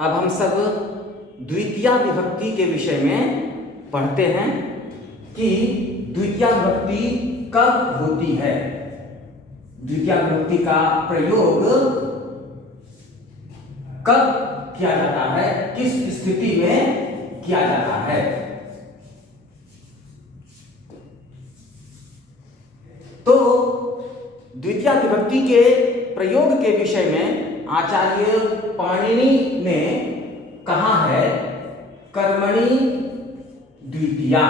अब हम सब द्वितीया विभक्ति के विषय में पढ़ते हैं कि द्वितीया विभक्ति कब होती है, द्वितीया विभक्ति का प्रयोग कब किया जाता है, किस स्थिति में किया जाता है। तो द्वितीया विभक्ति के प्रयोग के विषय में आचार्य पाणिनि ने कहा है कर्मणि द्वितीया।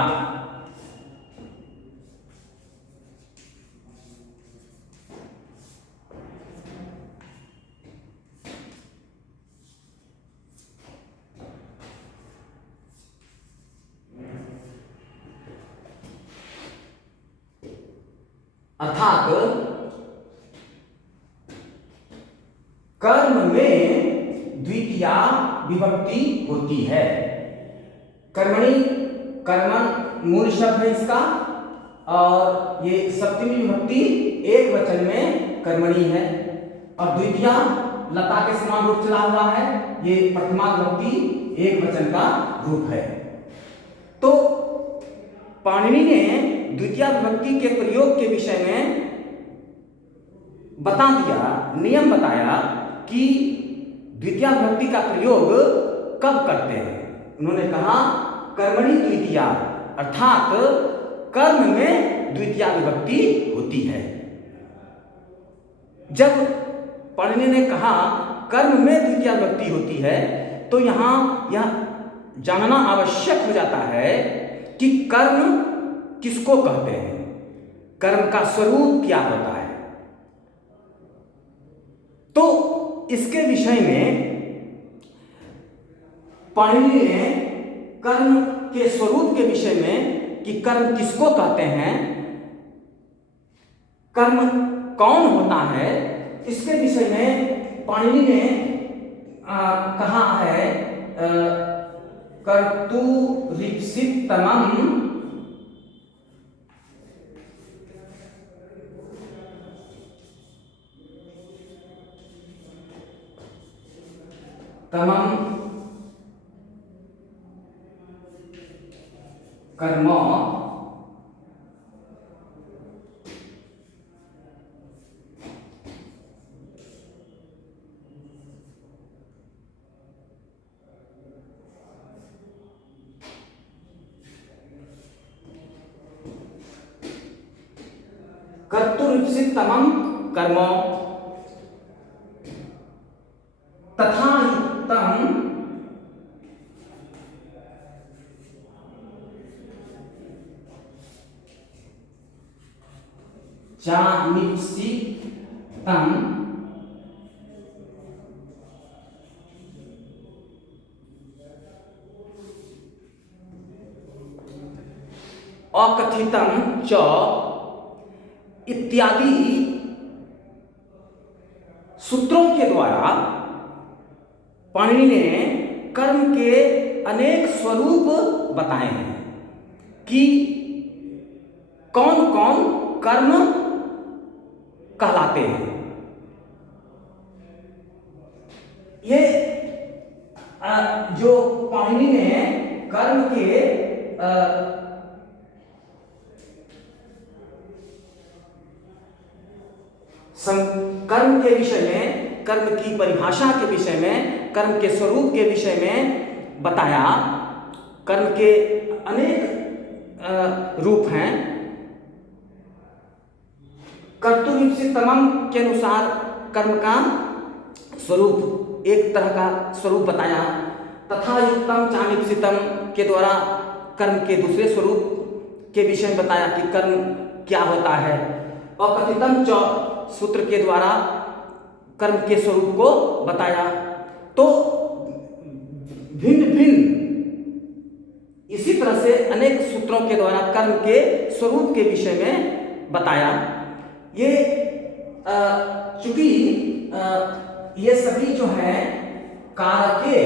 अर्थात कर्म में द्वितीया विभक्ति होती है। कर्मणि, कर्मण मूल शब्द है इसका, और ये सप्तमी विभक्ति एक वचन में कर्मणि है, और द्वितीया लता के समान रूप चला हुआ है, ये प्रथमा विभक्ति एक वचन का रूप है। तो पाणिनि ने द्वितीया विभक्ति के प्रयोग के विषय में बता दिया, नियम बताया कि द्वितीया विभक्ति का प्रयोग कब करते हैं। उन्होंने कहा कर्मणि द्वितीया, अर्थात कर्म में द्वितीया विभक्ति होती है। जब पाणिनि ने कहा कर्म में द्वितीया विभक्ति होती है तो यहां यह जानना आवश्यक हो जाता है कि कर्म किसको कहते हैं, कर्म का स्वरूप क्या होता है। तो इसके विषय में पाणिनि ने कर्म के स्वरूप के विषय में कि कर्म किसको कहते हैं, कर्म कौन होता है, इसके विषय में पाणिनि ने कहा है कर्तुरीप्सितमं तमं कर्म कर्तुरीप्सितमं कर्म तथा युक्तम चानिप्सितम अकथितम च इत्यादि सूत्रों के द्वारा पाणिनि ने कर्म के अनेक स्वरूप बताए हैं कि कौन कौन कर्म कहलाते हैं। ये जो पाणिनि ने कर्म के कर्म के विषय में, कर्म की परिभाषा के विषय में, कर्म के स्वरूप के विषय में बताया। कर्म के अनेक रूप हैं। कर्तुरीप्सितमं के अनुसार कर्म का स्वरूप, एक तरह का स्वरूप बताया। तथा युक्तम चानिप्सितम के द्वारा कर्म के दूसरे स्वरूप के विषय में बताया कि कर्म क्या होता है। अकथितम च सूत्र के द्वारा कर्म के स्वरूप को बताया। तो भिन्न भिन्न इसी तरह से अनेक सूत्रों के द्वारा कर्म के स्वरूप के विषय में बताया। ये चूंकि ये सभी जो है कारके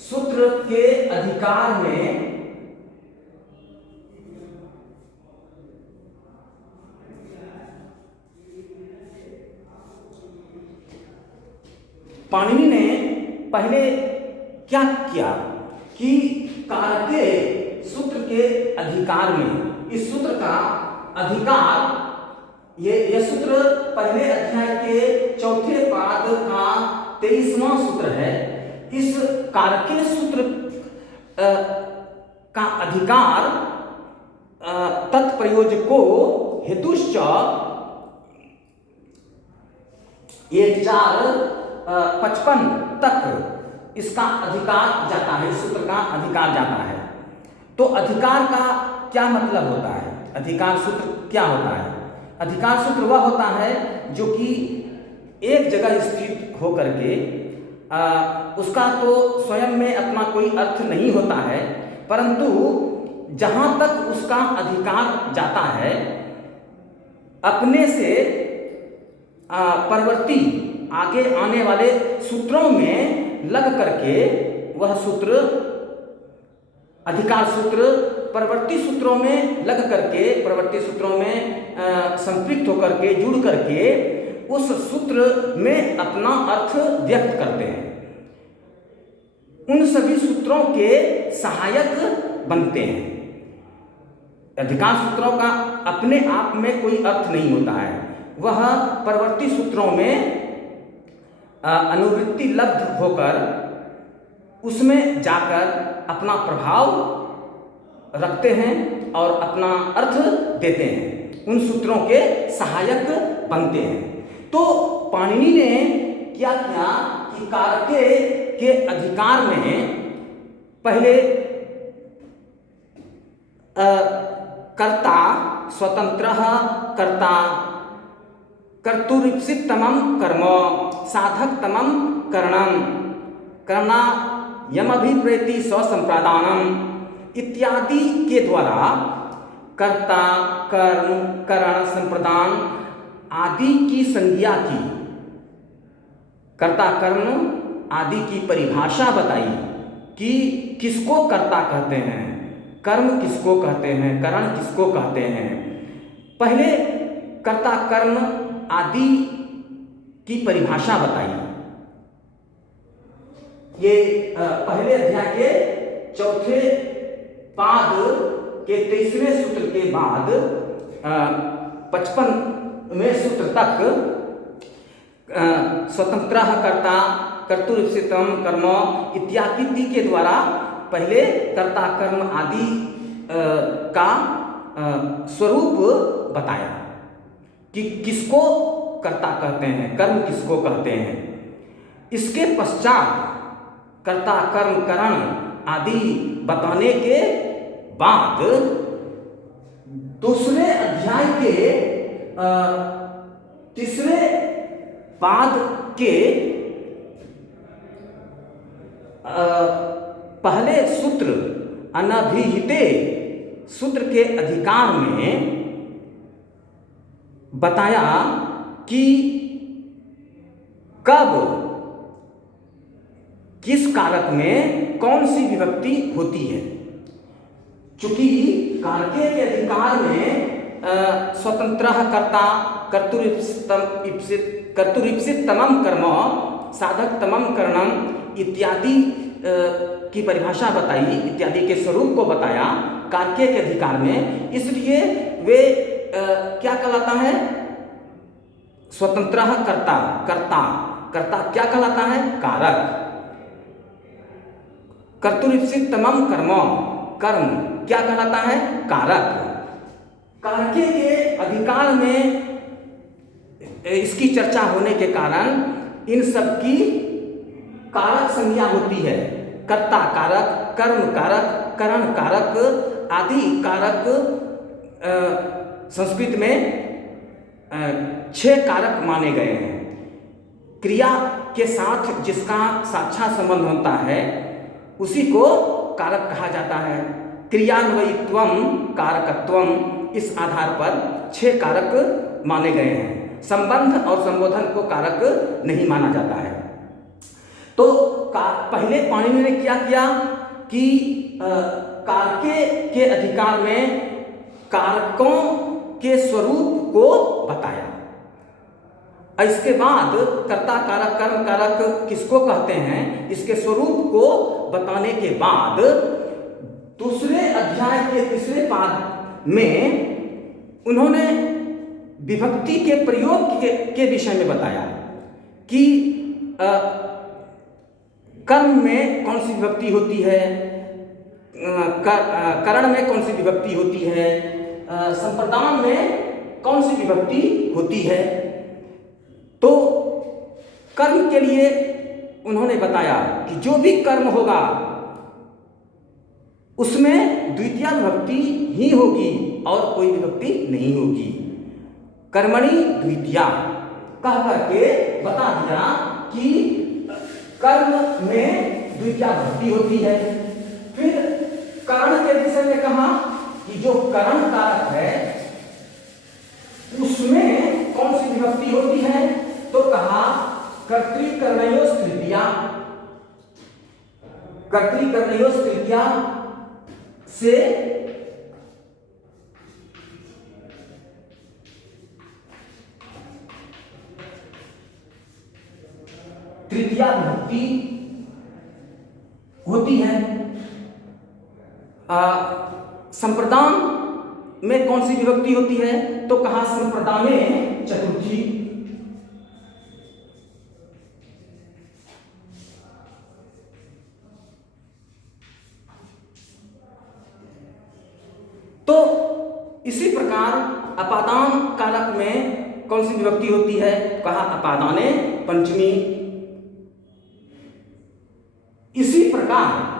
सूत्र के अधिकार में पाणिनि ने पहले क्या किया कि कारके सूत्र के अधिकार में, इस सूत्र का अधिकार, ये सूत्र पहले अध्याय के चौथे पाद का 23वां सूत्र है। इस कारके सूत्र का अधिकार तत्प्रयोजको हेतुश्च 1-4-55 तक इसका अधिकार जाता है, इस सूत्र का अधिकार जाता है। तो अधिकार का क्या मतलब होता है? अधिकार सूत्र क्या होता है? अधिकार सूत्र वह होता है जो कि एक जगह स्थित होकर के उसका तो स्वयं में अपना कोई अर्थ नहीं होता है, परंतु जहाँ तक उसका अधिकार जाता है अपने से परवर्ती आगे आने वाले सूत्रों में लग करके वह सूत्र, अधिकार सूत्र परवर्ती सूत्रों में लग करके, परवर्ती सूत्रों में संपृक्त होकर के, जुड़ करके उस सूत्र में अपना अर्थ व्यक्त करते हैं। उन सभी सूत्रों के सहायक बनते हैं। अधिकार सूत्रों का अपने आप में कोई अर्थ नहीं होता है, वह परवर्ती सूत्रों में अनुवृत्ति लब्ध होकर उसमें जाकर अपना प्रभाव रखते हैं और अपना अर्थ देते हैं, उन सूत्रों के सहायक बनते हैं। तो पाणिनि ने क्या किया कि कारके के अधिकार में पहले कर्ता स्वतंत्रः कर्ता कर्तुरीप्सितमं कर्म साधकतमं करणं करणायमभिप्रेति स्वसंप्रदानम् इत्यादि के द्वारा कर्ता, कर्म, करण, संप्रदान आदि की संज्ञा की, कर्ता कर्म आदि की परिभाषा बताई कि किसको कर्ता कहते हैं, कर्म किसको कहते हैं, करण किसको कहते हैं। पहले कर्ता कर्म आदि की परिभाषा बताई। ये पहले अध्याय के चौथे पाद के 23वें सूत्र के बाद 55वें सूत्र तक स्वतंत्रः कर्ता कर्तुरीप्सितम कर्म इत्यादि के द्वारा पहले कर्ता कर्म आदि का स्वरूप बताया कि किसको कर्ता कहते हैं, कर्म किसको कहते हैं। इसके पश्चात कर्ता कर्म करण आदि बताने के बाद दूसरे अध्याय के तीसरे पाद के पहले सूत्र अनभिहिते सूत्र के अधिकार में बताया कि कब किस कारक में कौन सी विभक्ति होती है। चूंकि कारके के अधिकार में स्वतंत्रः कर्ता कर्तुरीप्सितमं कर्म साधकतमं करणं इत्यादि की परिभाषा बताई, इत्यादि के स्वरूप को बताया कारके के अधिकार में। इसलिए वे क्या कहलाता है? स्वतंत्रः कर्ता, कर्ता, कर्ता क्या कहलाता है? कारक। कर्तुरीप्सितमं कर्म, कर्म क्या कहलाता है? कारक। कारके के अधिकार में इसकी चर्चा होने के कारण इन सब की कारक संज्ञा होती है। कर्ता कारक, कर्म कारक, करण कारक आदि कारक संस्कृत में 6 कारक माने गए हैं। क्रिया के साथ जिसका साक्षात संबंध होता है उसी को कारक कहा जाता है। क्रियान्वयित्वम कारकत्वम, इस आधार पर 6 कारक माने गए हैं। संबंध और संबोधन को कारक नहीं माना जाता है। तो पहले पाणिनि ने क्या किया कि कारके के अधिकार में कारकों के स्वरूप को बताया। इसके बाद कर्ता कारक कर्म कारक किसको कहते हैं, इसके स्वरूप को बताने के बाद दूसरे अध्याय के तीसरे पाद में उन्होंने विभक्ति के प्रयोग के विषय में बताया कि कर्म में कौन सी विभक्ति होती है, करण में कौन सी विभक्ति होती है, संप्रदान में कौन सी विभक्ति होती है। तो कर्म के लिए उन्होंने बताया कि जो भी कर्म होगा उसमें द्वितीया विभक्ति ही होगी और कोई विभक्ति नहीं होगी। कर्मणि द्वितीया कह करके बता दिया कि कर्म में द्वितीया विभक्ति होती है। फिर करण के विषय में कहा कि जो करण कारक है उसमें कौन सी विभक्ति होती है, तो कहा कर्तृकर्णयोः तृतीया, कर्तृकर्णयोः तृतीया से तृतीया विभक्ति होती है। संप्रदान में कौन सी विभक्ति होती है, तो कहा संप्रदाने चतुर्थी। तो इसी प्रकार अपादान कारक में कौन सी विभक्ति होती है, कहा अपादाने पंचमी। इसी प्रकार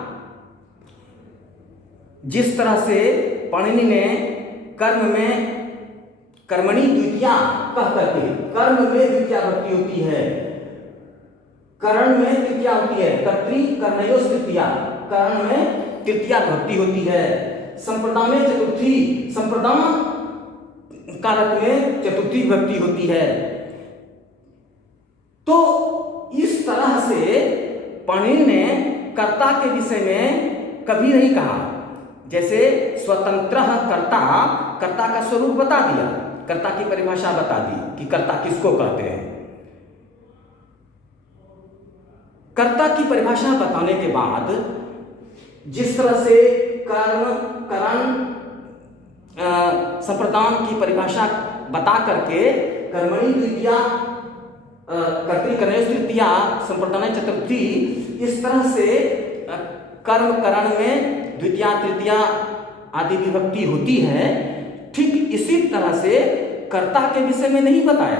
जिस तरह से पाणिनि ने कर्म में कर्मणि द्वितीया कह करके कर्म में द्वितीया विभक्ति होती है, करण में तृतीया होती है, कर्तृकर्णयोः तृतीया, करण में तृतीया विभक्ति होती है। संप्रदान में चतुर्थी, संप्रदान कारक में चतुर्थी विभक्ति होती है। तो इस तरह से पाणिनि ने कर्ता के विषय में कभी नहीं कहा। जैसे स्वतंत्र कर्ता, कर्ता का स्वरूप बता दिया, कर्ता की परिभाषा बता दी कि कर्ता किसको कहते हैं। कर्ता की परिभाषा बताने के बाद जिस तरह से कर्म करण संप्रदान की परिभाषा बता करके कर्मणि द्वितीया कर्तृकर्णयोः तृतीया संप्रदाने चतुर्थी, इस तरह से कर्म करण में द्वितीया तृतीया आदि विभक्ति होती है। ठीक इसी तरह से कर्ता के विषय में नहीं बताया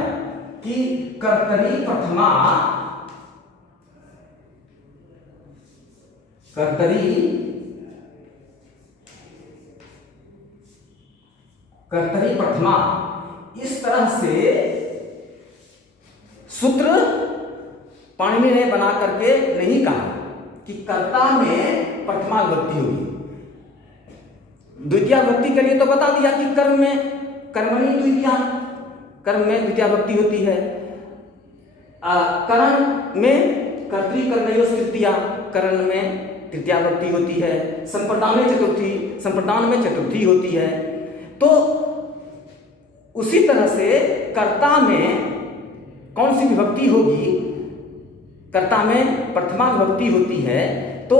कि कर्तरि प्रथमा, कर्तरि प्रथमा, इस तरह से सूत्र पाणिनि ने बना करके नहीं कहा कि कर्ता में प्रथमा विभक्ति होगी। द्वितीया विभक्ति के लिए तो बता दिया कि कर्म में कर्मणि द्वितीया, कर्म में द्वितीया विभक्ति होती है। करण में कर्तृकर्णयोः तृतीया, करण में तृतीया विभक्ति होती है। संप्रदान में चतुर्थी, संप्रदान में चतुर्थी होती है। तो उसी तरह से कर्ता में कौन सी विभक्ति होगी, कर्ता में प्रथमा विभक्ति होती है। तो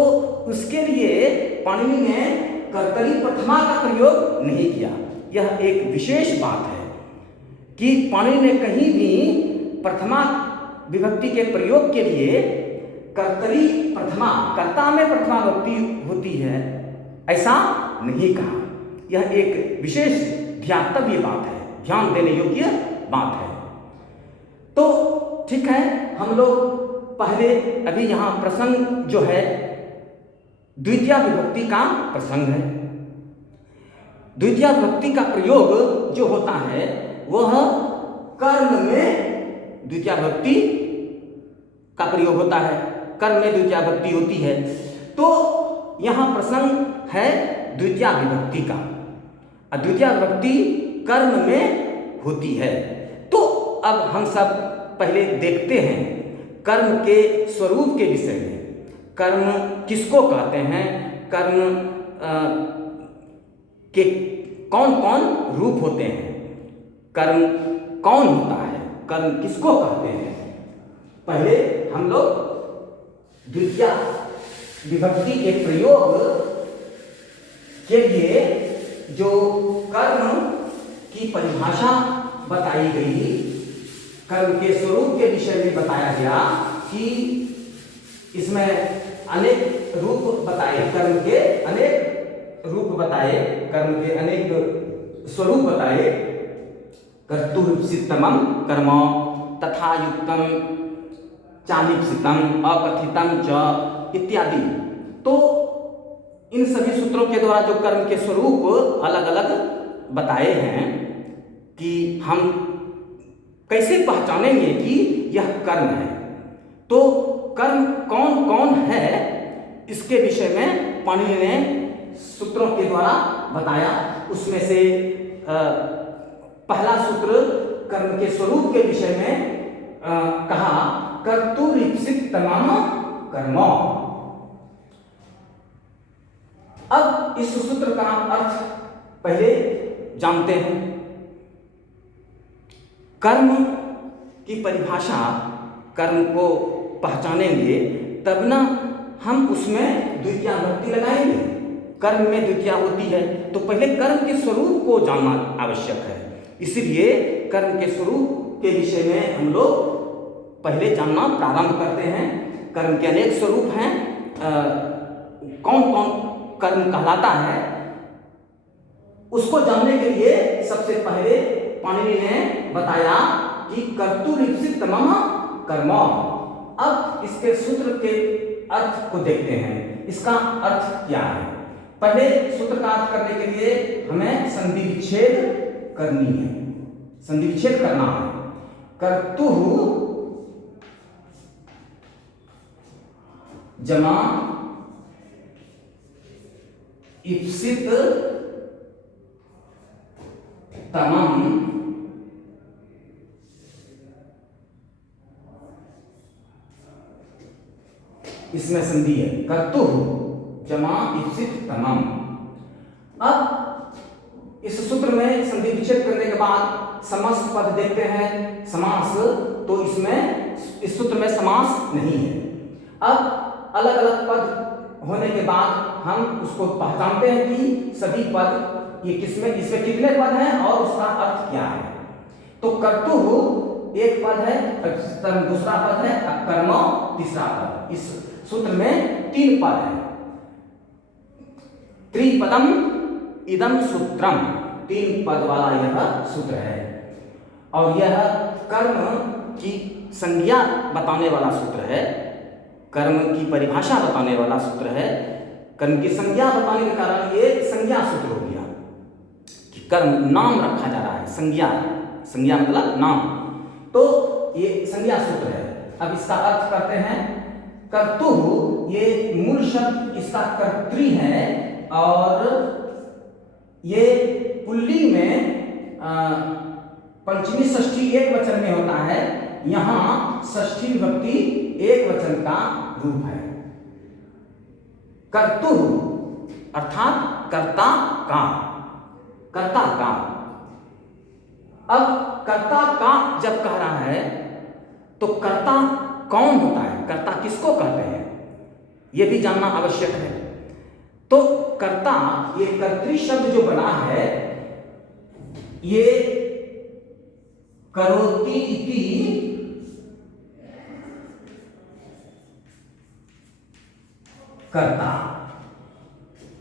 उसके लिए पाणिनि ने कर्तरि प्रथमा का प्रयोग नहीं किया। यह एक विशेष बात है कि पाणिनि ने कहीं भी प्रथमा विभक्ति के प्रयोग के लिए कर्तरि प्रथमा, कर्ता में प्रथमा विभक्ति होती है, ऐसा नहीं कहा। यह एक विशेष ध्यातव्य बात है, ध्यान देने योग्य बात है। तो ठीक है, हम लोग पहले अभी यहाँ प्रसंग जो है द्वितीया विभक्ति का प्रसंग है। द्वितीया विभक्ति का प्रयोग जो होता है वह कर्म में द्वितीया विभक्ति का प्रयोग होता है, कर्म में द्वितीया विभक्ति होती है। तो यहाँ प्रसंग है द्वितीया विभक्ति का। द्वितीया विभक्ति कर्म में होती है। तो अब हम सब पहले देखते हैं कर्म के स्वरूप के विषय में। कर्म किसको कहते हैं, कर्म के कौन कौन रूप होते हैं, कर्म कौन होता है, कर्म किसको कहते हैं। पहले हम लोग द्वितीया विभक्ति के प्रयोग के लिए जो कर्म की परिभाषा बताई गई, कर्म के स्वरूप के विषय में बताया गया कि इसमें अनेक रूप बताए, कर्म के अनेक रूप बताए, कर्म के अनेक स्वरूप बताए। कर्तुरीप्सितमं कर्म तथा युक्तम चालीप्सितम अकथितम च इत्यादि। तो इन सभी सूत्रों के द्वारा जो कर्म के स्वरूप अलग अलग बताए हैं कि हम कैसे पहचानेंगे कि यह कर्म है। तो कर्म कौन कौन है इसके विषय में पाणिनि ने सूत्रों के द्वारा बताया। उसमें से पहला सूत्र कर्म के स्वरूप के विषय में कहा कर्तुरीप्सितमं कर्म। अब इस सूत्र का अर्थ पहले जानते हैं। कर्म की परिभाषा, कर्म को पहचानेंगे तब ना हम उसमें द्वितीया विभक्ति लगाएंगे। कर्म में द्वितीया होती है तो पहले कर्म के स्वरूप को जानना आवश्यक है। इसलिए कर्म के स्वरूप के विषय में हम लोग पहले जानना प्रारंभ करते हैं। कर्म के अनेक स्वरूप हैं, कौन कौन कर्म कहलाता है उसको जानने के लिए सबसे पहले पाणिनि ने बताया कि कर्तुरीप्सितमं कर्म। अब इसके सूत्र के अर्थ को देखते हैं, इसका अर्थ क्या है। पहले सूत्र का अर्थ करने के लिए हमें संधि विच्छेद करनी है, संधि विच्छेद करना है। कर्तुः जमा इप्सित तमं इसमें संधि है, कर्तुः जमा इप्सित तमं। अब इस सूत्र में संधि विच्छेद करने के बाद समास पद देखते हैं, समास, तो इसमें इस सूत्र में समास नहीं है। अब अलग अलग पद होने के बाद हम उसको पहचानते हैं कि सभी पद ये किसमें, इसमें कितने पद हैं और उसका अर्थ क्या है। तो कर्तुः एक पद है, दूसरा पद है, कर्म तीसरा पद। इस सूत्र में 3 पद है। त्रिपदम इदम सूत्रम, 3 पद वाला यह सूत्र है और यह कर्म की संज्ञा बताने वाला सूत्र है, कर्म की परिभाषा बताने वाला सूत्र है। कर्म की संज्ञा बताने के कारण ये संज्ञा सूत्र हो गया कि कर्म नाम रखा जा रहा है। संज्ञा, संज्ञा मतलब नाम, तो ये संज्ञा सूत्र है। अब इसका अर्थ करते हैं। कर्तुः ये मूल शब्द इसका कर्त्री है और ये पुल्लिंग में पंचमी षष्ठी एक वचन में होता है, यहाँ षष्ठी विभक्ति एक वचन का रूप है। कर्तुः अर्थात कर्ता का, कर्ता का। अब कर्ता का जब कह रहा है तो कर्ता कौन होता है, कर्ता किसको कहते हैं, यह भी जानना आवश्यक है। तो कर्ता, ये कर्तृ शब्द जो बना है, ये करोति इति कर्ता,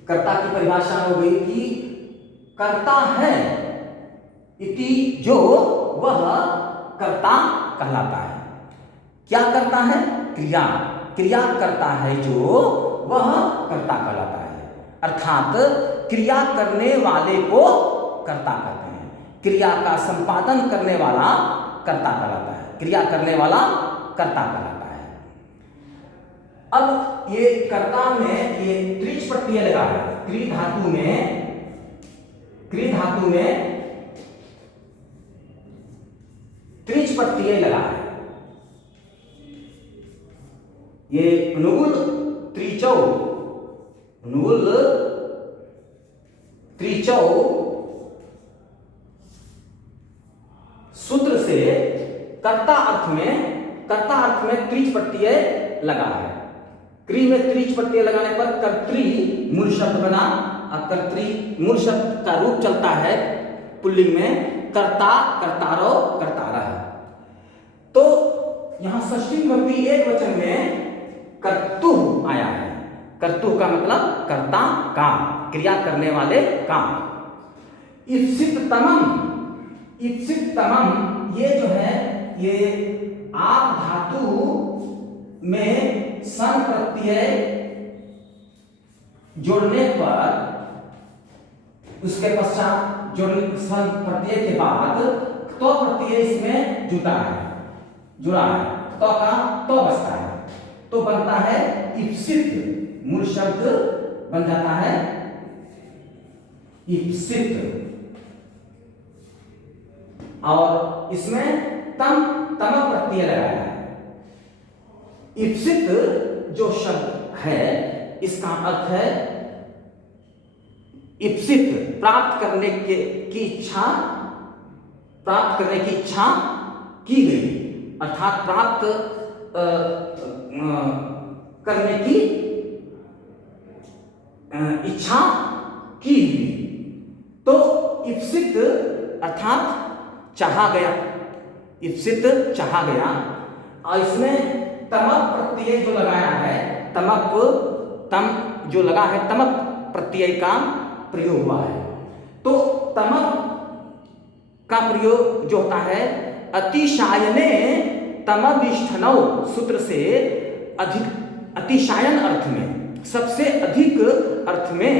कर्ता की परिभाषा हो गई कि कर्ता है इति, जो वह कर्ता कहलाता है। क्या करता है, क्रिया, क्रिया करता है जो वह कर्ता कहलाता है। अर्थात क्रिया करने वाले को कर्ता कहते हैं, क्रिया का संपादन करने वाला कर्ता कहलाता है, क्रिया करने वाला कर्ता कहलाता है। अब ये कर्ता में ये त्रिच प्रत्यय लगा है, क्री धातु में, क्री धातु में त्रिच प्रत्यय लगा है। ये नुल त्रिचौ, नुल त्रिचौ सूत्र से कर्ता अर्थ में त्रिच प्रत्यय लगा है। क्री में त्रिच प्रत्यय लगाने पर कर्तृ मूल शब्द बना। अब कर्तृ मूल शब्द का रूप चलता है पुल्लिंग में कर्ता, कर्तारो, कर्तारः। तो यहां षष्ठी विभक्ति एक वचन में कर्तुः आया है। कर्तुः का मतलब कर्ता, काम, क्रिया करने वाले काम। इप्सिततमम् ये जो है ये आप धातु में सन प्रत्यय जोड़ने पर उसके पश्चात सन प्रत्यय के बाद तो प्रत्यय इसमें जुड़ा है तो का तो बचता है तो बनता है इप्सित। मूल शब्द बन जाता है इप्सित और इसमें तम प्रत्यय लगाया है। इप्सित जो शब्द है इसका अर्थ है इप्सित प्राप्त करने की इच्छा की गई, अर्थात प्राप्त करने की इच्छा की हुई। तो इप्सित अर्थात चाहा गया, इप्सित चाहा गया। और इसमें तमप प्रत्यय जो लगाया है, तम जो लगा है तमप प्रत्यय का प्रयोग हुआ है। तो तमप का प्रयोग जो होता है अतिशायने तमविष्ठनौ सूत्र से अधिक अतिशायन अर्थ में, सबसे अधिक अर्थ में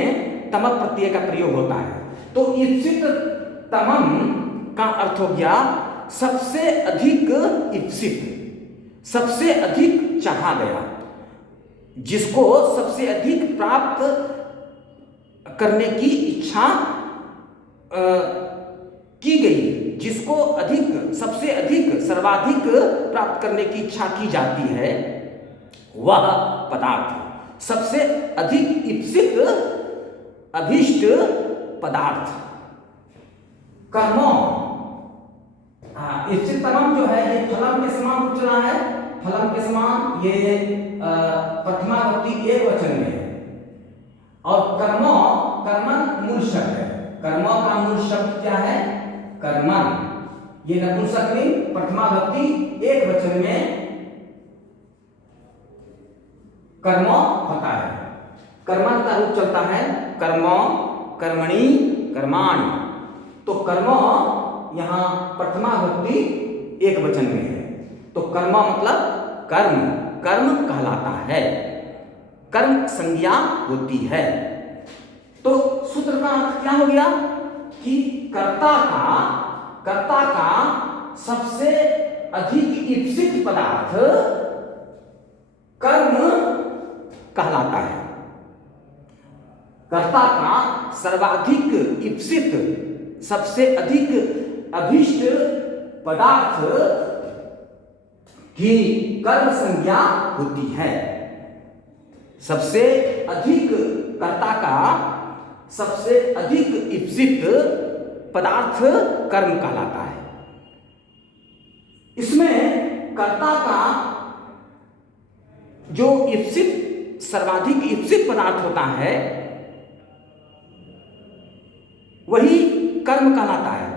तमप प्रत्यय का प्रयोग होता है। तो इप्सित तमम का अर्थ हो गया सबसे अधिक इप्सित, सबसे अधिक चाहा गया, जिसको सबसे अधिक प्राप्त करने की इच्छा की गई, जिसको सबसे अधिक सर्वाधिक प्राप्त करने की इच्छा की जाती है वह पदार्थ, सबसे अधिक इप्सित अभीष्ट पदार्थ। कर्मो इप्सित तमम जो है ये फलम के समान रूप चला है, फलम के समान ये प्रथमा विभक्ति एक वचन में है। और कर्मो कर्मन मूल शब्द है। कर्मो का मूल शब्द क्या है? कर्मन। ये नपुंसक लिंग प्रथमा विभक्ति एक वचन में कर्मो होता है। कर्मन का रूप चलता है कर्मो, कर्मणि, कर्माणि। तो कर्मो यहां प्रथमा विभक्ति एक वचन में है। तो कर्म मतलब कर्म, कर्म कहलाता है, कर्म संज्ञा होती है। तो सूत्र का अर्थ क्या हो गया कि कर्ता का सबसे अधिक इप्सित पदार्थ कर्म कहलाता है। कर्ता का सर्वाधिक इप्सित, सबसे अधिक अभीष्ट पदार्थ की कर्म संज्ञा होती है। सबसे अधिक कर्ता का सबसे अधिक इप्सित पदार्थ कर्म कहलाता है। इसमें कर्ता का जो इप्सित सर्वाधिक इप्सित पदार्थ होता है वही कर्म कहलाता है।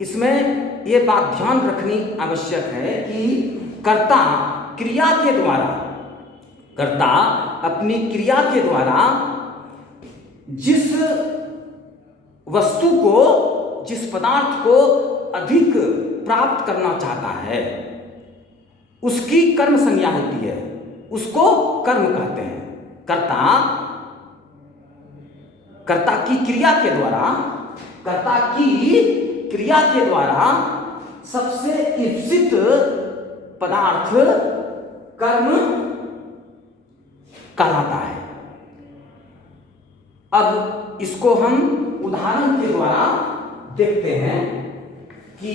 इसमें यह बात ध्यान रखनी आवश्यक है कि कर्ता क्रिया के द्वारा, कर्ता अपनी क्रिया के द्वारा जिस वस्तु को, जिस पदार्थ को अधिक प्राप्त करना चाहता है उसकी कर्म संज्ञा होती है, उसको कर्म कहते हैं। कर्ता की क्रिया के द्वारा, कर्ता की क्रिया के द्वारा सबसे इप्सित पदार्थ कर्म कहलाता है। अब इसको हम उदाहरण के द्वारा देखते हैं कि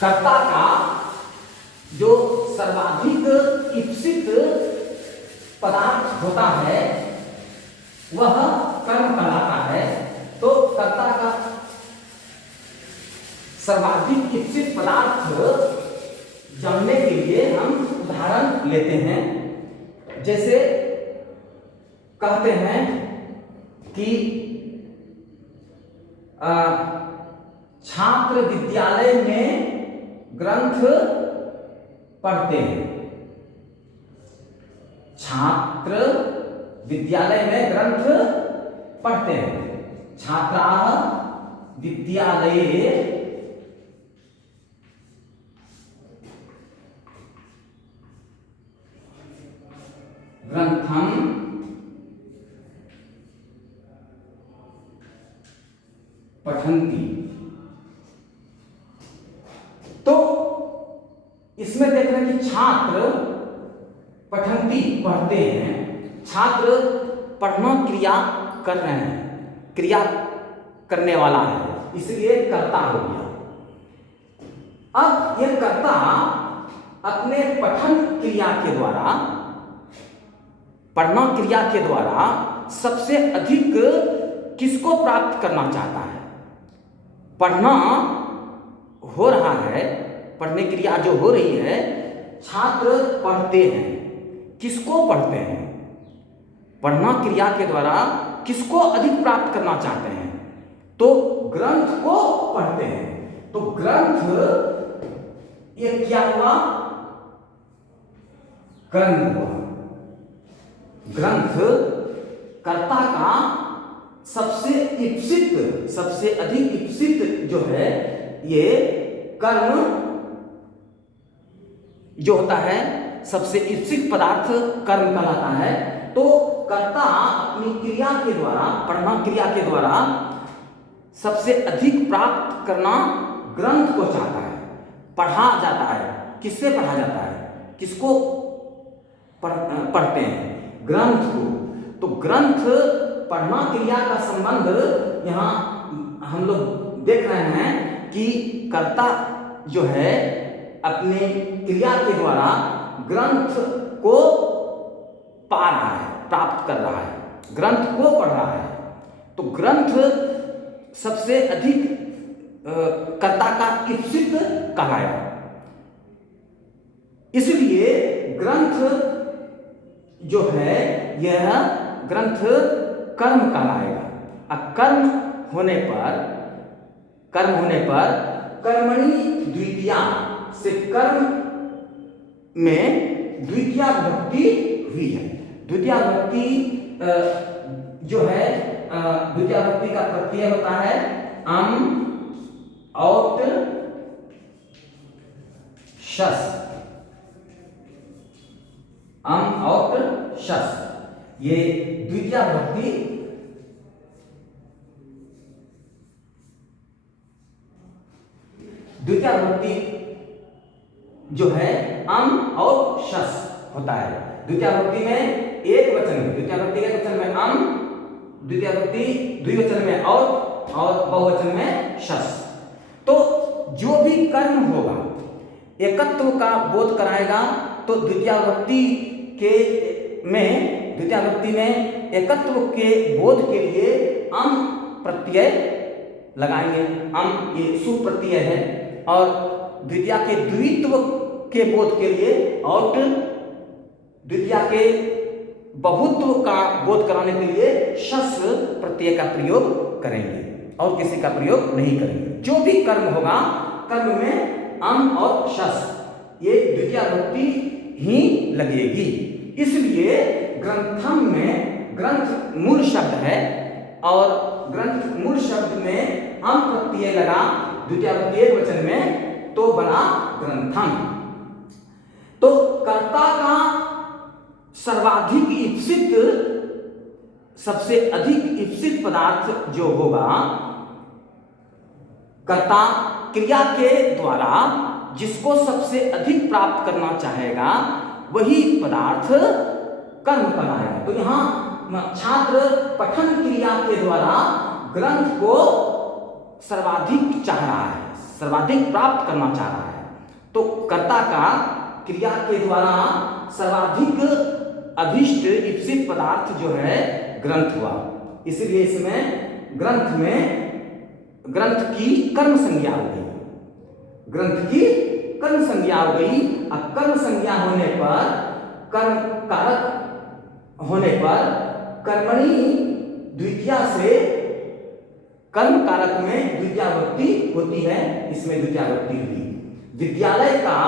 कर्ता का जो सर्वाधिक इप्सित पदार्थ होता है वह कर्म कहलाता है। तो कर्ता का सर्वाधिक इप्सित पदार्थ जानने के लिए हम उदाहरण लेते हैं। जैसे कहते हैं कि छात्र विद्यालय में ग्रंथ पढ़ते हैं। छात्र विद्यालय में ग्रंथ पढ़ते हैं। छात्राः विद्यालये ग्रंथं पठन्ति। तो इसमें देख रहे हैं कि छात्र पठन्ति पढ़ते हैं, छात्र पढ़ना क्रिया कर रहे हैं, क्रिया करने वाला है, इसलिए कर्ता हो गया। अब यह कर्ता अपने पठन क्रिया के द्वारा, पढ़ना क्रिया के द्वारा सबसे अधिक किसको प्राप्त करना चाहता है? पढ़ना हो रहा है, पढ़ने क्रिया जो हो रही है, छात्र पढ़ते हैं। किसको पढ़ते हैं? पढ़ना क्रिया के द्वारा किसको अधिक प्राप्त करना चाहते हैं? तो ग्रंथ को पढ़ते हैं। तो ग्रंथ ये क्या हुआ? कर्म हुआ। ग्रंथ कर्ता का सबसे इप्सित, सबसे अधिक इप्सित जो है ये कर्म जो होता है, सबसे इप्सित पदार्थ कर्म कहलाता है। तो कर्ता अपनी क्रिया के द्वारा, पढ़ना क्रिया के द्वारा सबसे अधिक प्राप्त करना ग्रंथ को चाहता है। पढ़ा जाता है, किससे पढ़ा जाता है? किसको पढ़ते हैं? ग्रंथ को। तो ग्रंथ पढ़ना क्रिया का संबंध यहाँ हम लोग देख रहे हैं कि कर्ता जो है अपने क्रिया के द्वारा ग्रंथ को पा रहा है, प्राप्त कर रहा है, ग्रंथ को पढ़ रहा है। तो ग्रंथ सबसे अधिक कर्ता का इप्सित कहलाएगा। इसलिए ग्रंथ जो है यह ग्रंथ कर्म कहलाएगा। अब कर्म होने पर कर्मणि द्वितीया से कर्म में द्वितीया विभक्ति हुई है। द्वितीया विभक्ति जो है, द्वितीया विभक्ति का प्रत्यय होता है अम औट शस। अम औट शस, ये द्वितीया विभक्ति जो है अम और शस होता है। द्वितीया विभक्ति में एक वचन में, द्वितीया विभक्ति एक वचन में अम, द्वितीया विभक्ति द्विवचन में और बहुवचन में शस। तो जो भी कर्म होगा एकत्व का बोध कराएगा। तो द्वितीया विभक्ति में एकत्व के बोध के लिए अम प्रत्यय लगाएंगे। अम ये सुप्रत्यय है। और द्वितीया के द्वित्व के बोध के लिए और द्वितीया के बहुत्व का बोध कराने के लिए शस प्रत्यय का प्रयोग करेंगे और किसी का प्रयोग नहीं करेंगे। जो भी कर्म होगा, कर्म में अम और शस ये द्वितीया विभक्ति ही लगेगी। इसलिए ग्रंथम में ग्रंथ मूल शब्द है और ग्रंथ मूल शब्द में अम प्रत्यय लगा द्वितीया विभक्ति एक वचन में, तो बना ग्रंथम। तो कर्ता का सर्वाधिक इप्सित, सबसे अधिक इप्सित पदार्थ जो होगा, कर्ता क्रिया के द्वारा जिसको सबसे अधिक प्राप्त करना चाहेगा वही पदार्थ कर्म कहलाएगा। तो यहाँ छात्र पठन क्रिया के द्वारा ग्रंथ को सर्वाधिक चाह रहा है, सर्वाधिक प्राप्त करना चाह रहा है। तो कर्ता का क्रिया के द्वारा सर्वाधिक अभिष्ट इप्सित पदार्थ जो है ग्रंथ हुआ। इसलिए इसमें ग्रंथ की कर्म संज्ञा होगी। ग्रंथ की कर्म संज्ञा हो गई। अब कर्म संज्ञा होने पर, कर्म कारक होने पर कर्मणि द्वितीया से कर्म कारक में द्वितीया विभक्ति होती है, इसमें द्वितीया विभक्ति हुई। विद्यालय का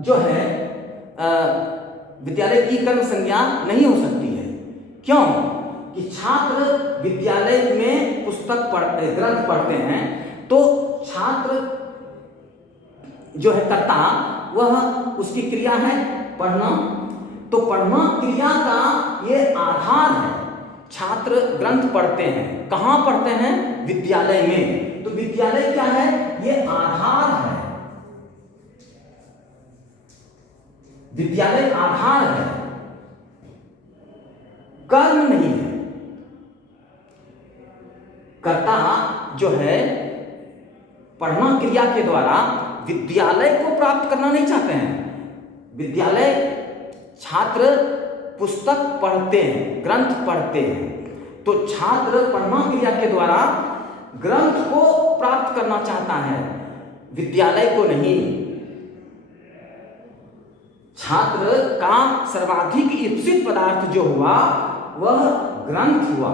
जो है विद्यालय की कर्म संज्ञा नहीं हो सकती है। क्यों? कि छात्र विद्यालय में पुस्तक ग्रंथ पढ़ते हैं, तो छात्र जो है कर्ता, वह उसकी क्रिया है पढ़ना, तो पढ़ना क्रिया का ये आधार है। छात्र ग्रंथ पढ़ते हैं, कहाँ पढ़ते हैं? विद्यालय में। तो विद्यालय क्या है? ये आधार है, विद्यालय आधार है, कर्म नहीं है। कर्ता जो है पढ़ना क्रिया के द्वारा विद्यालय को प्राप्त करना नहीं चाहते हैं। विद्यालय छात्र पुस्तक पढ़ते हैं, ग्रंथ पढ़ते हैं, तो छात्र पढ़ना क्रिया के द्वारा ग्रंथ को प्राप्त करना चाहता है, विद्यालय को नहीं। छात्र का सर्वाधिक इप्सित पदार्थ जो हुआ वह ग्रंथ हुआ,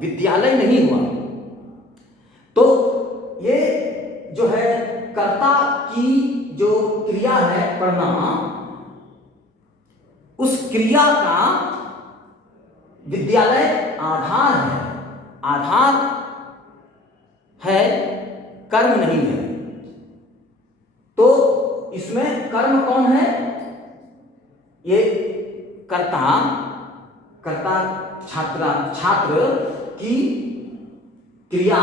विद्यालय नहीं हुआ। तो ये जो है कर्ता की जो क्रिया है पढ़ना, उस क्रिया का विद्यालय आधार है, आधार है, कर्म नहीं है। तो इसमें कर्म कौन है? ये कर्ता, कर्ता छात्र की क्रिया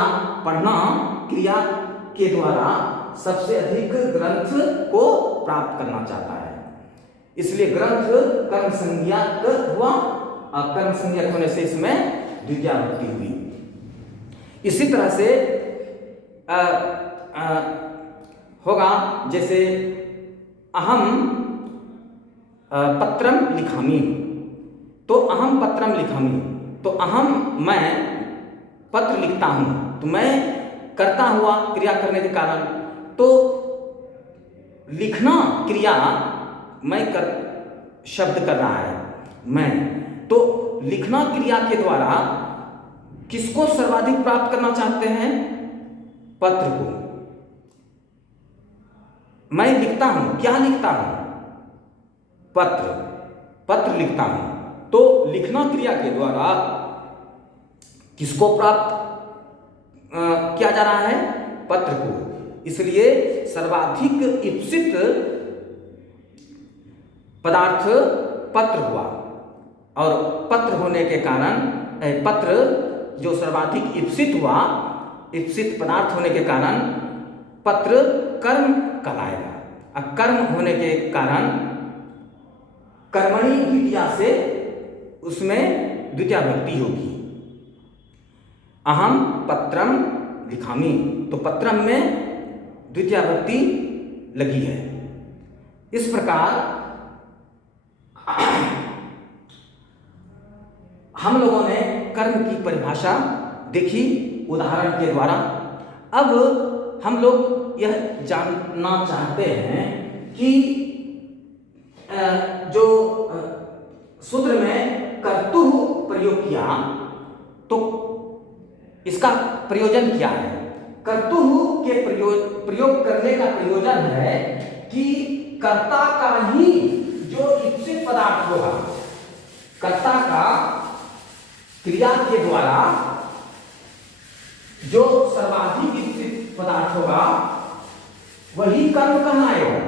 पढ़ना क्रिया के द्वारा सबसे अधिक ग्रंथ को प्राप्त करना चाहता है, इसलिए ग्रंथ कर्म संज्ञक हुआ, और कर्म संज्ञक होने से इसमें द्वितीया विभक्ति हुई। इसी तरह से होगा, जैसे अहम पत्रम लिखामि, तो अहम पत्रम लिखामि, तो अहम मैं पत्र लिखता हूं, तो मैं करता हुआ क्रिया करने के कारण, तो लिखना क्रिया मैं कर शब्द कर रहा है मैं, तो लिखना क्रिया के द्वारा किसको सर्वाधिक प्राप्त करना चाहते हैं? पत्र को। मैं लिखता हूं, क्या लिखता हूं? पत्र, पत्र लिखता हूं, तो लिखना क्रिया के द्वारा किसको प्राप्त किया जा रहा है? पत्र को। इसलिए सर्वाधिक इप्सित पदार्थ पत्र हुआ, और पत्र होने के कारण पत्र जो सर्वाधिक इप्सित हुआ, इप्सित पदार्थ होने के कारण पत्र कर्म कहलाएगा। अब कर्म होने के कारण कर्मणि द्वितीया से उसमें द्वितीया विभक्ति होगी। अहम पत्रम लिखामि, तो पत्रम में द्वितीया विभक्ति लगी है। इस प्रकार हम लोगों ने कर्म की परिभाषा देखी उदाहरण के द्वारा। अब हम लोग यह जानना चाहते हैं कि जो सूत्र में कर्तुः प्रयोग किया, तो इसका प्रयोजन क्या है? कर्तुः के प्रयोग करने का प्रयोजन है कि कर्ता का ही जो इप्सित पदार्थ होगा, कर्ता का क्रिया के द्वारा जो सर्वाधिक इप्सित पदार्थ होगा वही कर्म कहलाएगा,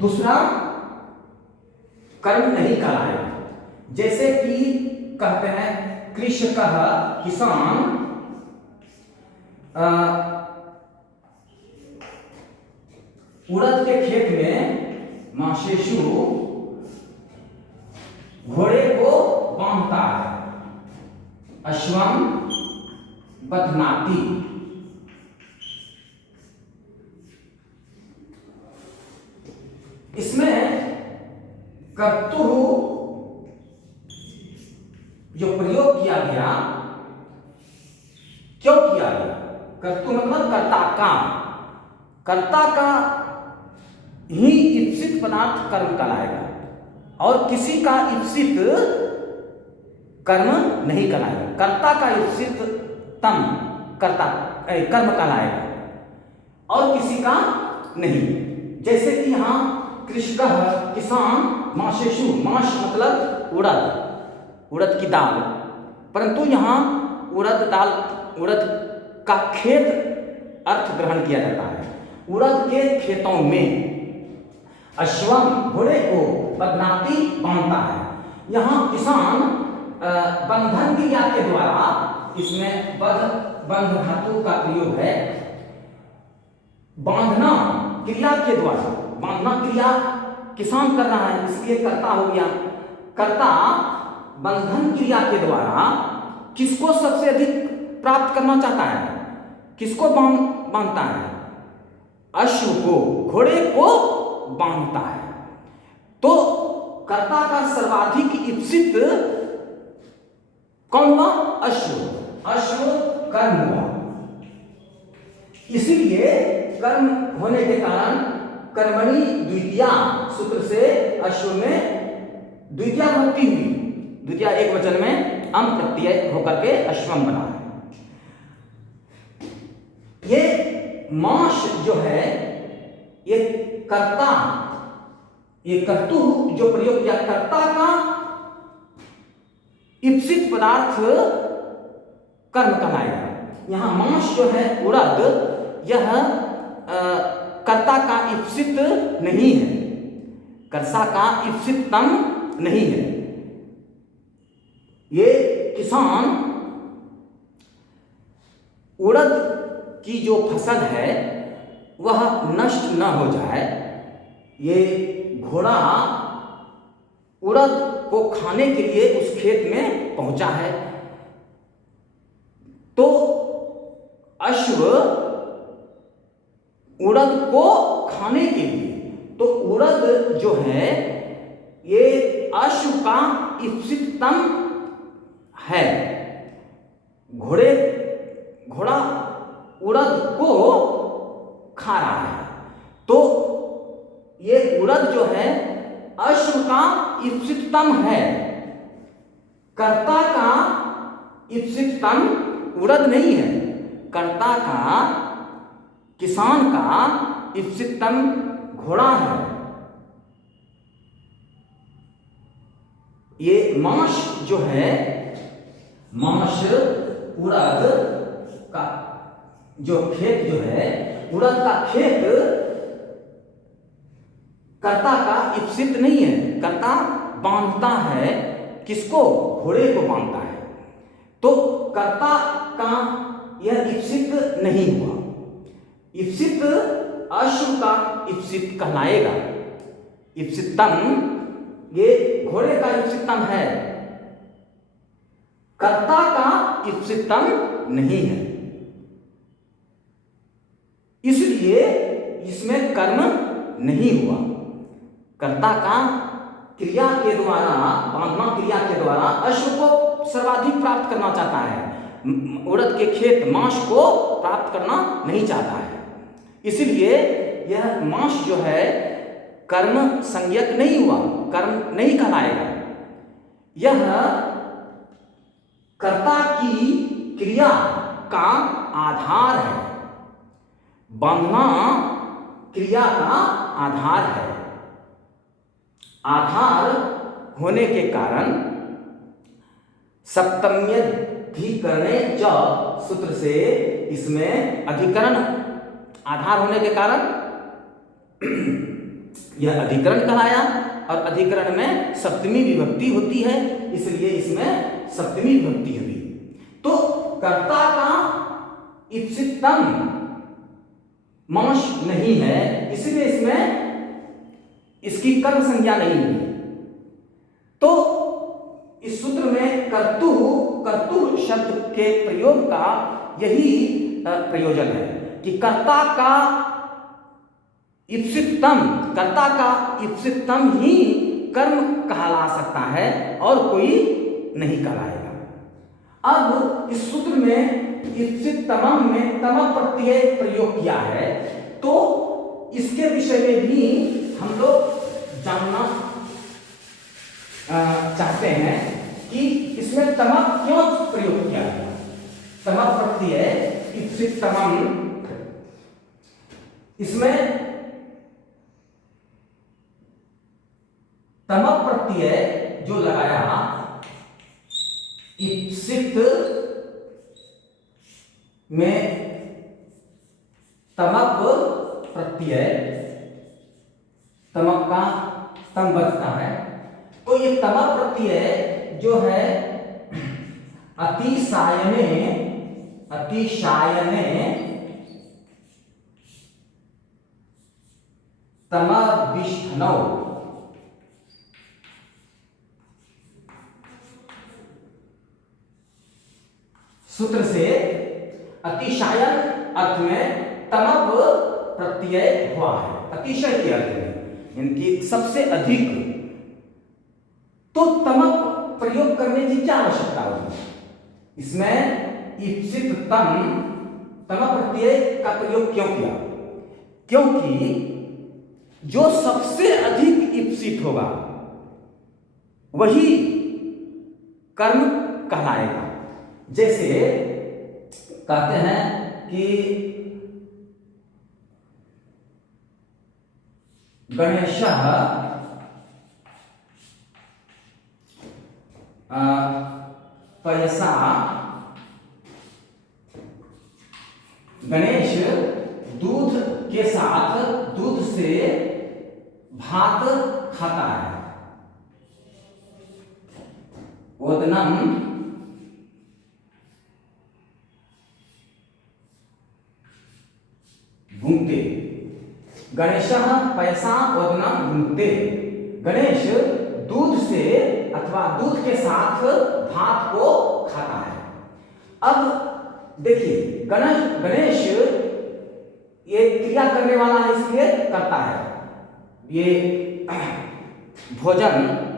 दूसरा कर्म नहीं कहलाएगा। जैसे कि कहते हैं कृषकः किसान उड़द के खेत में माशेषु घोड़े को बांधता है, अश्वम बध्नाति। इसमें कर्तुः जो प्रयोग किया गया, क्यों किया गया? कर्तुः मतलब कर्ता कर्ता का ही ईप्सित पदार्थ कर्म कहलाएगा और किसी का ईप्सित कर्म नहीं कहलाएगा। कर्ता का ईप्सित तम कर्ता कर्म कहलाएगा और किसी का नहीं। जैसे कि यहाँ कृषकः किसान माशेषु, माश मतलब उड़द की दाल, परंतु यहाँ उड़द का खेत अर्थ ग्रहण किया जाता है। उड़द के खेतों में अश्वम घोड़े को बदनाती बांधता है। यहाँ किसान बंधन क्रिया के द्वारा, इसमें बंध धातु का प्रयोग है, बांधना क्रिया के द्वारा, बांधना क्रिया किसान कर रहा है इसलिए कर्ता हो गया। कर्ता बंधन क्रिया के द्वारा किसको सबसे अधिक प्राप्त करना चाहता है, किसको बांधता है? अश्व को, घोड़े को बांधता है। तो कर्ता का सर्वाधिक ईप्सित कौन हुआ? अश्व कर्म हुआ। इसीलिए कर्म होने के कारण कर्मणि द्वितीया सूत्र से अश्व में द्वितीया विभक्ति हुई, द्वितीया एक वचन में अम प्रत्यय होकर के अश्वम बना है। ये माश जो है, ये कर्ता, ये कर्तु जो प्रयोग किया, कर्ता का ईप्सित पदार्थ कर्म कहलाएगा। यहां माश जो है उड़द, यह कर्ता का ईप्सित नहीं है, कर्ता का ईप्सित तम नहीं है। ये किसान उड़द की जो फसल है वह नष्ट न हो जाए, ये घोड़ा उड़द को खाने के लिए उस खेत में पहुंचा है। तो अश्व उड़द को खाने के लिए, तो उड़द जो है ये अश्व का ईप्सिततम है। घोड़ा उड़द को खा रहा है, तो ये उड़द जो है अश्व का ईप्सिततम है। कर्ता का ईप्सिततम उड़द नहीं है, कर्ता का, किसान का ईप्सिततम घोड़ा है। ये माश जो है, माश उड़द का जो खेत जो है, उड़द का खेत कर्ता का ईप्सित नहीं है। कर्ता बांधता है किसको? घोड़े को बांधता है। तो कर्ता का यह ईप्सित नहीं हुआ। ईप्सित अश्व का ईप्सित कहलाएगा। ईप्सिततम ये घोड़े का ईप्सिततम है, कर्ता का ईप्सिततम नहीं है। इसलिए इसमें कर्म नहीं हुआ। कर्ता का क्रिया के द्वारा, बांधना क्रिया के द्वारा अश्व को सर्वाधिक प्राप्त करना चाहता है, उड़द के खेत माश को प्राप्त करना नहीं चाहता है। इसलिए यह माश जो है कर्म संज्ञक नहीं हुआ, कर्म नहीं कहलाएगा। यह कर्ता की क्रिया का आधार है, बांधना क्रिया का आधार है। आधार होने के कारण सप्तम्यधिकरणे च सूत्र से इसमें अधिकरण, आधार होने के कारण यह अधिकरण कहलाया और अधिकरण में सप्तमी विभक्ति होती है, इसलिए इसमें सप्तमी विभक्ति हुई। तो कर्ता का ईप्सिततम माश नहीं है, इसलिए इसमें इसकी कर्म संज्ञा नहीं हुई। तो इस सूत्र में कर्तु शब्द के प्रयोग का यही प्रयोजन है कि कर्ता का ईप्सिततम, कर्ता का ईप्सिततम ही कर्म कहला सकता है और कोई नहीं कहलाएगा। अब इस सूत्र में ईप्सित तमम में तमक प्रत्यय प्रयोग किया है, तो इसके विषय में भी हम लोग जानना चाहते हैं कि इसमें तमक क्यों प्रयोग किया गया। तमक प्रत्यय ईप्सित तमम, इसमें तमक प्रत्यय जो लगाया ईप्सित में तमक प्रत्यय, तमक का तम बचता है, तो ये तमक प्रत्यय जो है अतिशायने तमविष्ठनौ, सूत्र से अतिशायन अर्थ में तमक प्रत्यय हुआ है, अतिशय के अर्थ में, इनकी सबसे अधिक। तो तमक प्रयोग करने की क्या आवश्यकता होगी? इसमें ईप्सित तमक प्रत्यय का प्रयोग क्यों किया? क्योंकि जो सबसे अधिक ईप्सित होगा वही कर्म कहलाएगा। जैसे कहते हैं कि गणेशः पयसा, गणेश दूध के साथ, दूध से भात खाता है। ओदनम भुंक्ते, गणेशः पयसा ओदनम भुंक्ते, गणेश दूध से अथवा दूध के साथ भात को खाता है। अब देखिए, गणेश ये क्रिया करने वाला है, इसलिए करता है। ये भोजन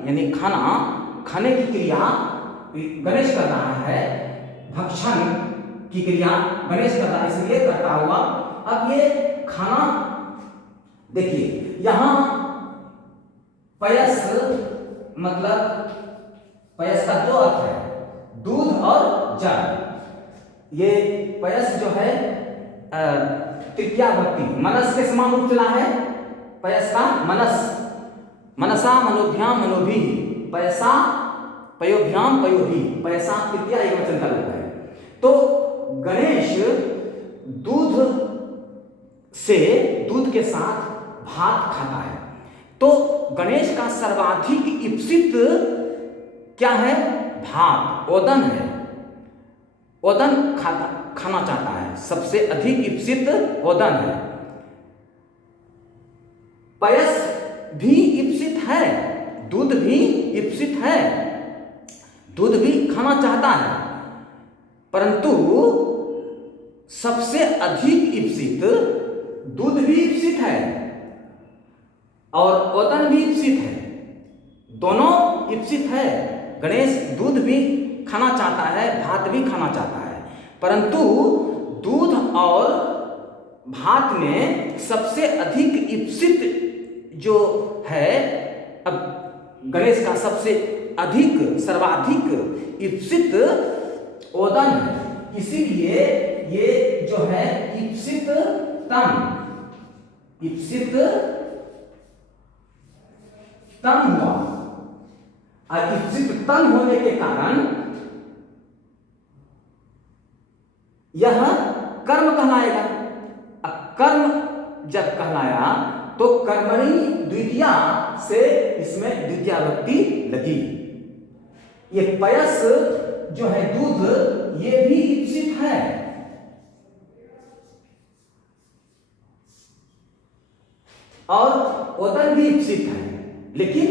यानी खाने की क्रिया गणेश कर रहा है, भक्षण की क्रिया गणेश कर रहा है, इसलिए करता हुआ। अब ये खाना देखिए, यहां पयस मतलब पयस का जो अर्थ है दूध और जल। ये पयस जो है तृतीया भक्ति मनस के समान रूप चला है। पयस का मनसा मनोभ्याम मनोभी, पयसा पयोभ्याम पयोभी, पैसा तृतीया एकवचन का रूप है। तो गणेश दूध के साथ भात खाता है। तो गणेश का सर्वाधिक ईप्सित क्या है? भात, ओदन है। ओदन खाना चाहता है, सबसे अधिक ईप्सित ओदन है। पयस भी ईप्सित है, दूध भी ईप्सित है, दूध भी खाना चाहता है, परंतु सबसे अधिक ईप्सित दूध भी ईप्सित है और ओदन भी ईप्सित है, दोनों ईप्सित है। गणेश दूध भी खाना चाहता है, भात भी खाना चाहता है, परंतु दूध और भात में सबसे अधिक ईप्सित जो है, अब गणेश का सबसे अधिक सर्वाधिक ईप्सित ओदन है, इसीलिए ये जो है ईप्सित तम हुआ। और ईप्सित तम होने के कारण यह कर्म कहलाएगा। अब कर्म जब कहलाया तो कर्मणि द्वितीया से इसमें द्वितीया विभक्ति लगी। ये पयस जो है दूध, ये भी ईप्सित है, और ओदन भी ईप्सित है, लेकिन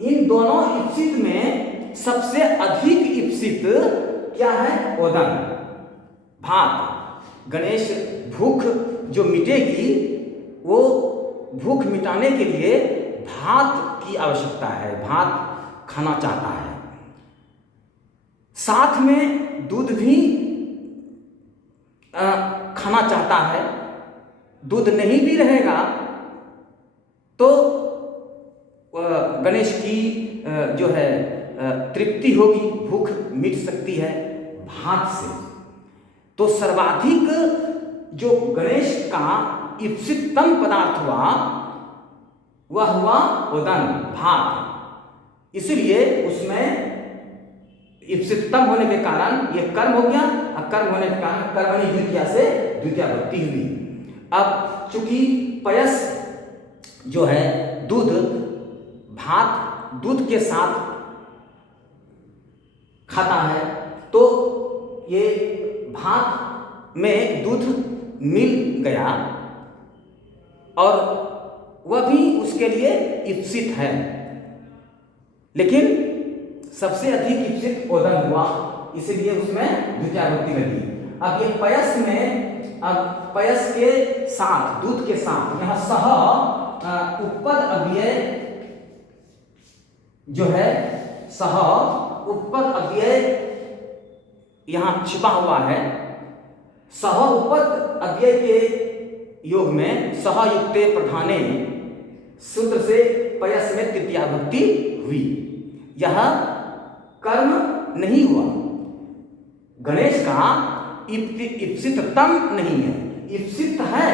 इन दोनों ईप्सित में सबसे अधिक ईप्सित क्या है? ओदन, भात। गणेश भूख जो मिटेगी, वो भूख मिटाने के लिए भात की आवश्यकता है, भात खाना चाहता है। साथ में दूध भी खाना चाहता है, दूध नहीं भी रहेगा तो गणेश की जो है तृप्ति होगी, भूख मिट सकती है भात से। तो सर्वाधिक जो गणेश का इप्सिततम पदार्थ हुआ वह हुआ ओदन, भात। इसलिए उसमें इप्सिततम होने के कारण यह कर्म हो गया, और कर्म होने के कारण कर्मणि द्वितीया से द्वितीया भक्ति हुई। अब चूंकि पयस जो है दूध, भात दूध के साथ खाता है, तो ये भात में दूध मिल गया और वह भी उसके लिए इप्सित है, लेकिन सबसे अधिक इप्सित ओदन हुआ, इसलिए उसमें द्वितीया भक्ति लगी। अब ये पयस में, अब पयस के साथ, दूध के साथ यहां सह उपपद अव्यय जो है, सह उपपद अव्यय यहां छिपा हुआ है। सह उपपद अव्यय के योग में सह युक्ते प्रधाने सूत्र से पयस में तृतीया भक्ति हुई। यह कर्म नहीं हुआ, गणेश का इप्सिततम नहीं है, इप्सित है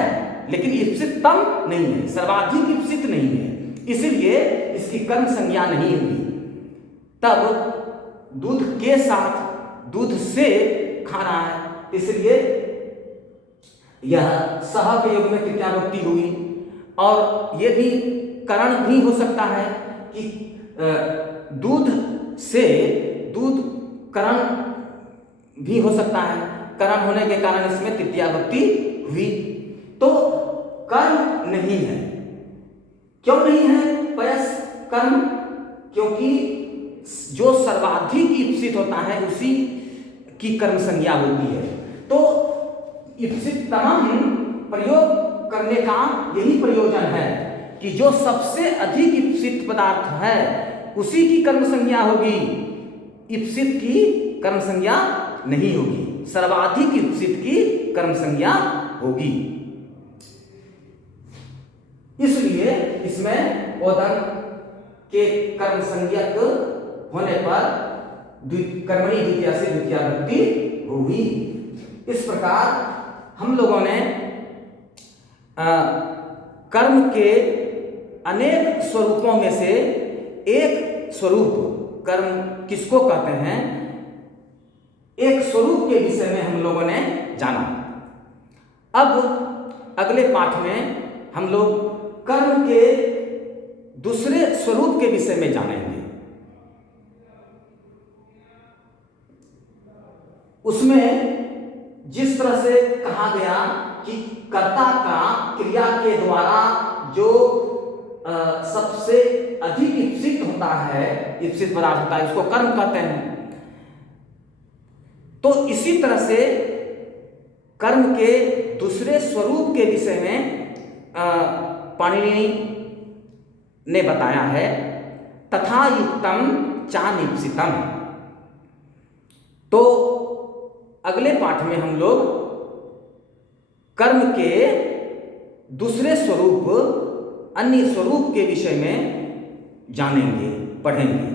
लेकिन इप्सिततम नहीं है, सर्वाधिक इप्सित नहीं है, इसलिए इसकी कर्म संज्ञा नहीं हुई। तब दूध के साथ दूध से खा रहा है, इसलिए यह सह के योग में तृतीया भक्ति हुई। और यह भी कारण भी हो सकता है कि दूध से दूध करण भी हो सकता है, करण होने के कारण इसमें तृतीया भक्ति हुई। तो कर्म नहीं है। क्यों नहीं है पयस कर्म? क्योंकि जो सर्वाधिक इप्सित होता है उसी की कर्म संज्ञा होती है। तो इप्सिततम प्रयोग करने का यही प्रयोजन है कि जो सबसे अधिक इप्सित पदार्थ है उसी की कर्म संज्ञा होगी, इप्सित की कर्म संज्ञा नहीं होगी, सर्वाधिक इप्सित की कर्म संज्ञा होगी। इसलिए इसमें ओदन के कर्म संज्ञक होने पर कर्मणि द्वितीया से द्वितीया भक्ति हुई। इस प्रकार हम लोगों ने कर्म के अनेक स्वरूपों में से एक स्वरूप कर्म किसको कहते हैं, एक स्वरूप के विषय में हम लोगों ने जाना। अब अगले पाठ में हम लोग कर्म के दूसरे स्वरूप के विषय में जानेंगे। उसमें जिस तरह से कहा गया कि कर्ता का क्रिया के द्वारा जो सबसे अधिक इप्सित होता है, इप्सित पदार्थ होता है, उसको कर्म कहते हैं। तो इसी तरह से कर्म के दूसरे स्वरूप के विषय में पाणिनि ने बताया है, तथा युक्तम चानिप्सितम। तो अगले पाठ में हम लोग कर्म के दूसरे स्वरूप, अन्य स्वरूप के विषय में जानेंगे, पढ़ेंगे।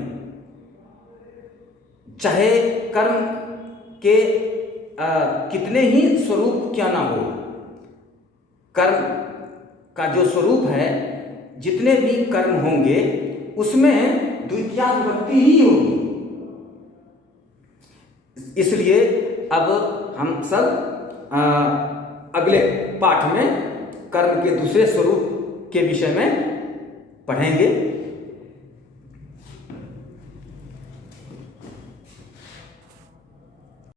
चाहे कर्म के कितने ही स्वरूप क्यों ना हो, कर्म का जो स्वरूप है, जितने भी कर्म होंगे उसमें द्वितीया विभक्ति ही होगी। इसलिए अब हम सब अगले पाठ में कर्म के दूसरे स्वरूप के विषय में पढ़ेंगे।